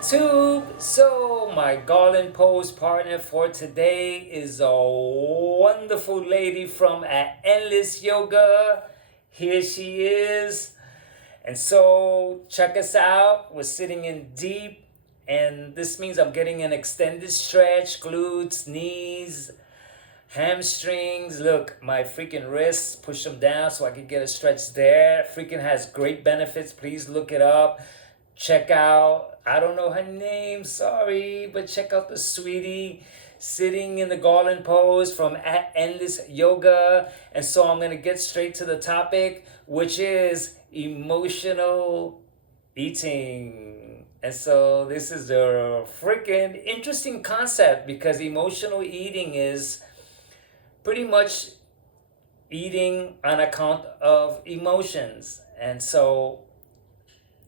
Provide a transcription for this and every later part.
YouTube. So my Garland pose partner for today is a wonderful lady from Endless Yoga. Here she is. And so check us out. We're sitting in deep, and this means I'm getting an extended stretch, glutes, knees, hamstrings. Look, my freaking wrists, push them down so I can get a stretch there. Freaking has great benefits. Please look it up. Check out, I don't know her name, sorry, but check out the sweetie sitting in the Garland pose from Endless Yoga. And so I'm going to get straight to the topic, which is emotional eating. And so this is a freaking interesting concept because emotional eating is pretty much eating on account of emotions. And so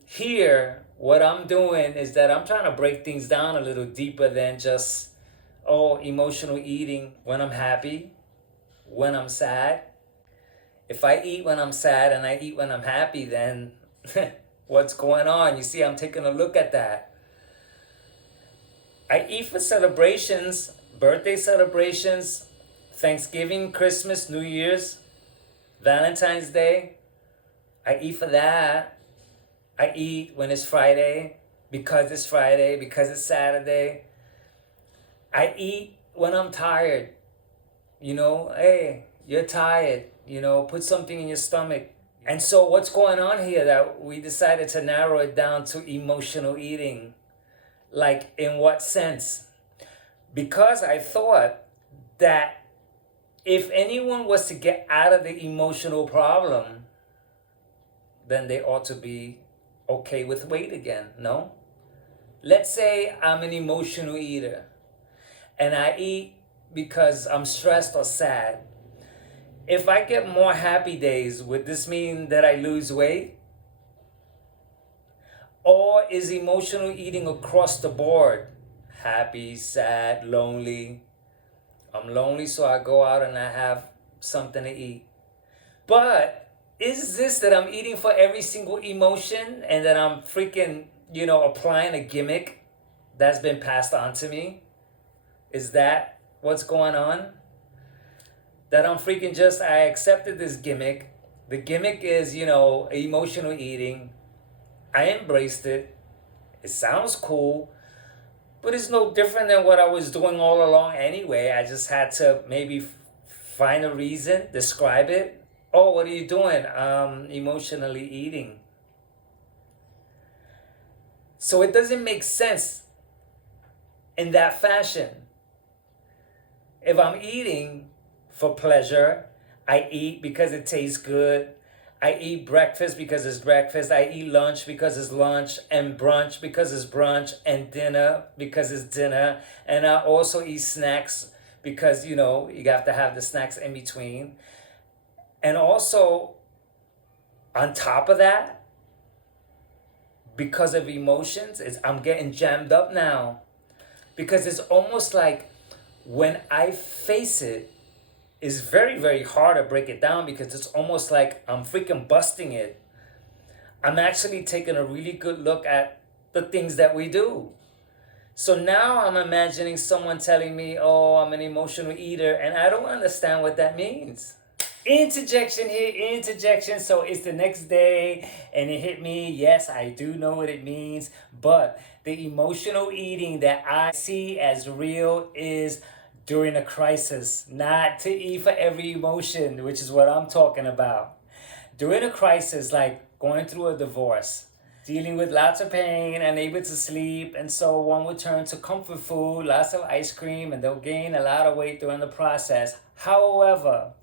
here, what I'm doing is that I'm trying to break things down a little deeper than just, emotional eating when I'm happy, when I'm sad. If I eat when I'm sad and I eat when I'm happy, then what's going on? You see, I'm taking a look at that. I eat for celebrations, birthday celebrations, Thanksgiving, Christmas, New Year's, Valentine's Day. I eat for that. I eat when it's Friday, because it's Friday, because it's Saturday. I eat when I'm tired. Hey, you're tired. Put something in your stomach. And so what's going on here that we decided to narrow it down to emotional eating? Like, in what sense? Because I thought that if anyone was to get out of the emotional problem, then they ought to be okay with weight again, no? Let's say I'm an emotional eater and I eat because I'm stressed or sad. If I get more happy days, would this mean that I lose weight? Or is emotional eating across the board? Happy, sad, lonely. I'm lonely, so I go out and I have something to eat. But is this that I'm eating for every single emotion and that I'm freaking, applying a gimmick that's been passed on to me? Is that what's going on? That I'm freaking I accepted this gimmick. The gimmick is, emotional eating. I embraced it. It sounds cool, but it's no different than what I was doing all along anyway. I just had to maybe find a reason, describe it. Oh, what are you doing? Emotionally eating. So it doesn't make sense in that fashion. If I'm eating for pleasure, I eat because it tastes good. I eat breakfast because it's breakfast. I eat lunch because it's lunch, and brunch because it's brunch, and dinner because it's dinner. And I also eat snacks because, you have to have the snacks in between. And also, on top of that, because of emotions, I'm getting jammed up now. Because it's almost like when I face it, it's very, very hard to break it down because it's almost like I'm freaking busting it. I'm actually taking a really good look at the things that we do. So now I'm imagining someone telling me, oh, I'm an emotional eater, and I don't understand what that means. Interjection here, interjection. So it's the next day and it hit me. Yes, I do know what it means, but the emotional eating that I see as real is during a crisis, not to eat for every emotion, which is what I'm talking about. During a crisis, like going through a divorce, dealing with lots of pain, unable to sleep, and so one would turn to comfort food, lots of ice cream, and they'll gain a lot of weight during the process. However,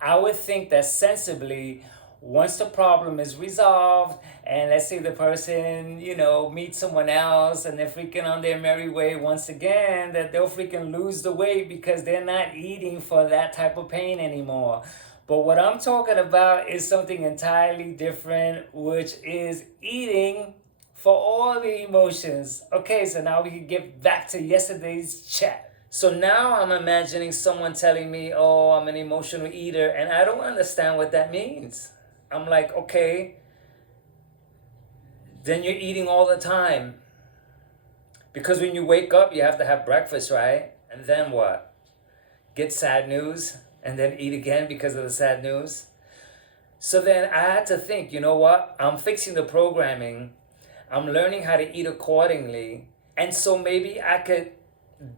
I would think that sensibly, once the problem is resolved, and let's say the person, meets someone else and they're freaking on their merry way once again, that they'll freaking lose the weight because they're not eating for that type of pain anymore. But what I'm talking about is something entirely different, which is eating for all the emotions. Okay, so now we can get back to yesterday's chat. So now I'm imagining someone telling me, oh, I'm an emotional eater, and I don't understand what that means. I'm like, okay, then you're eating all the time. Because when you wake up, you have to have breakfast, right? And then what? Get sad news and then eat again because of the sad news. So then I had to think, you know what? I'm fixing the programming. I'm learning how to eat accordingly. And so maybe I could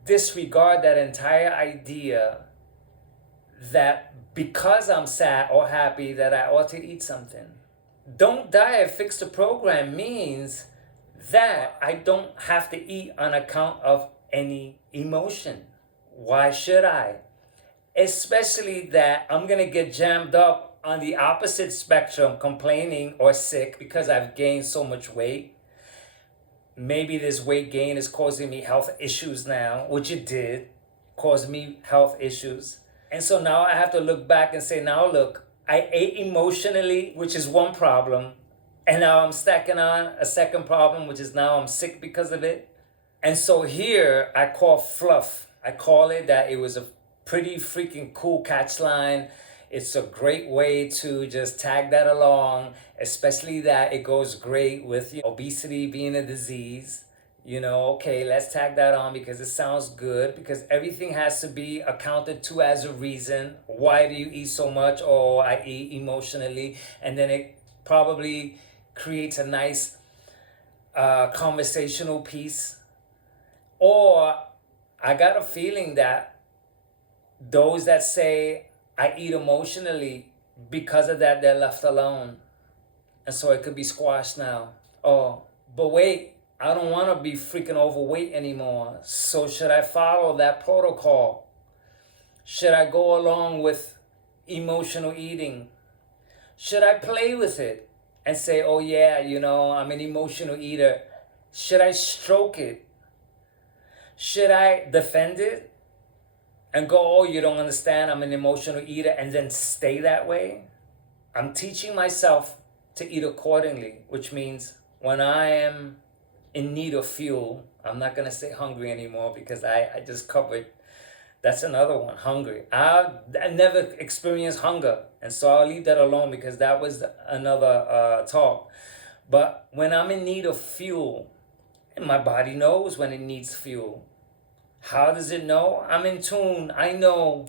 disregard that entire idea that because I'm sad or happy that I ought to eat something. Don't diet, fix the program means that I don't have to eat on account of any emotion. Why should I? Especially that I'm gonna get jammed up on the opposite spectrum, complaining or sick because I've gained so much weight. Maybe this weight gain is causing me health issues now, which it did cause me health issues. And so now I have to look back and say, now look, I ate emotionally, which is one problem. And now I'm stacking on a second problem, which is now I'm sick because of it. And so here I call fluff. I call it that it was a pretty freaking cool catch line. It's a great way to just tag that along, especially that it goes great with obesity being a disease. Okay, let's tag that on because it sounds good, because everything has to be accounted to as a reason. Why do you eat so much? Oh, I eat emotionally. And then it probably creates a nice conversational piece. Or I got a feeling that those that say I eat emotionally, because of that, they're left alone. And so it could be squashed now. Oh, but wait, I don't want to be freaking overweight anymore. So should I follow that protocol? Should I go along with emotional eating? Should I play with it and say, oh yeah, I'm an emotional eater? Should I stroke it? Should I defend it and go, oh, you don't understand, I'm an emotional eater, and then stay that way? I'm teaching myself to eat accordingly, which means when I am in need of fuel, I'm not going to say hungry anymore because I just covered, that's another one, hungry. I never experienced hunger, and so I'll leave that alone because that was another talk. But when I'm in need of fuel, and my body knows when it needs fuel. How does it know? I'm in tune. I know.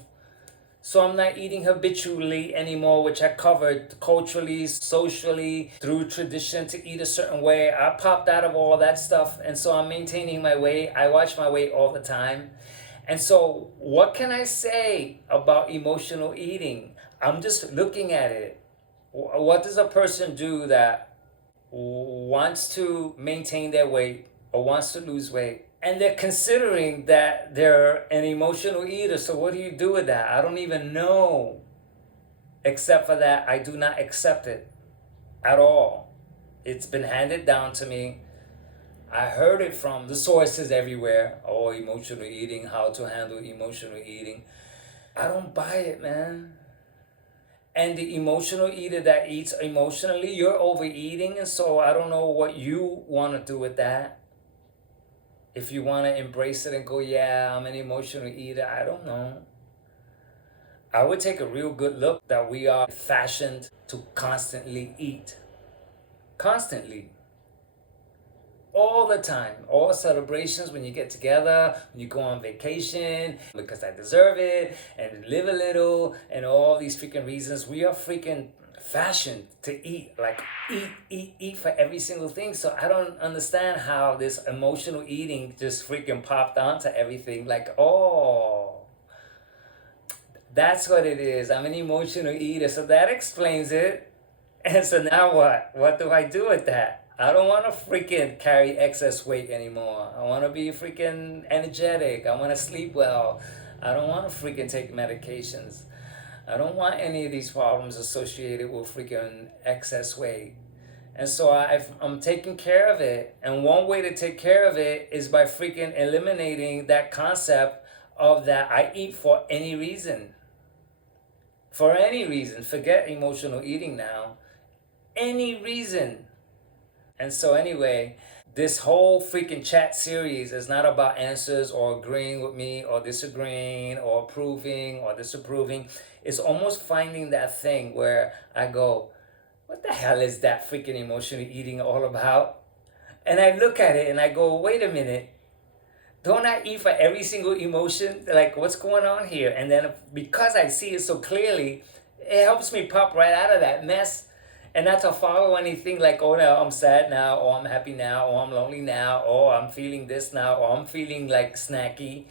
So I'm not eating habitually anymore, which I covered culturally, socially, through tradition to eat a certain way. I popped out of all that stuff. And so I'm maintaining my weight. I watch my weight all the time. And so what can I say about emotional eating? I'm just looking at it. What does a person do that wants to maintain their weight or wants to lose weight? And they're considering that they're an emotional eater. So what do you do with that? I don't even know. Except for that, I do not accept it at all. It's been handed down to me. I heard it from the sources everywhere. Oh, emotional eating, how to handle emotional eating. I don't buy it, man. And the emotional eater that eats emotionally, you're overeating. And so I don't know what you want to do with that. If you want to embrace it and go, yeah, I'm an emotional eater, I don't know. I would take a real good look that we are fashioned to constantly eat. Constantly. All the time. All celebrations, when you get together, when you go on vacation, because I deserve it, and live a little, and all these freaking reasons. We are freaking fashioned to eat, like eat for every single thing. So I don't understand how this emotional eating just freaking popped onto everything. Like, oh, that's what it is. I'm an emotional eater. So that explains it. And so now what? What do I do with that? I don't want to freaking carry excess weight anymore. I want to be freaking energetic. I want to sleep well. I don't want to freaking take medications. I don't want any of these problems associated with freaking excess weight. And so I'm taking care of it. And one way to take care of it is by freaking eliminating that concept of that I eat for any reason. For any reason. Forget emotional eating now. Any reason. And so anyway, this whole freaking chat series is not about answers or agreeing with me or disagreeing or approving or disapproving. It's almost finding that thing where I go, what the hell is that freaking emotional eating all about? And I look at it and I go, wait a minute. Don't I eat for every single emotion? Like, what's going on here? And then because I see it so clearly, it helps me pop right out of that mess and not to follow anything like, oh, no, I'm sad now, or I'm happy now, or I'm lonely now, or I'm feeling this now, or I'm feeling like snacky.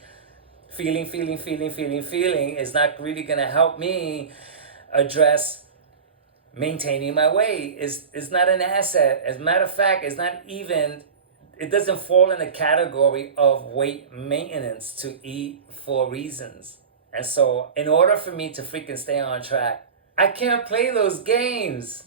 Feeling is not really going to help me address maintaining my weight. Is not an asset. As a matter of fact, it's not even, it doesn't fall in the category of weight maintenance to eat for reasons. And so, in order for me to freaking stay on track, I can't play those games.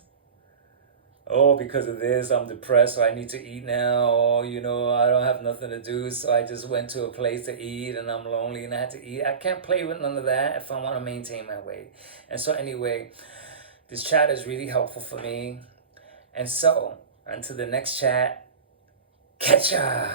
Oh, because of this, I'm depressed, so I need to eat now. Or, I don't have nothing to do, so I just went to a place to eat and I'm lonely and I had to eat. I can't play with none of that if I want to maintain my weight. And so, anyway, this chat is really helpful for me. And so, until the next chat, catch ya!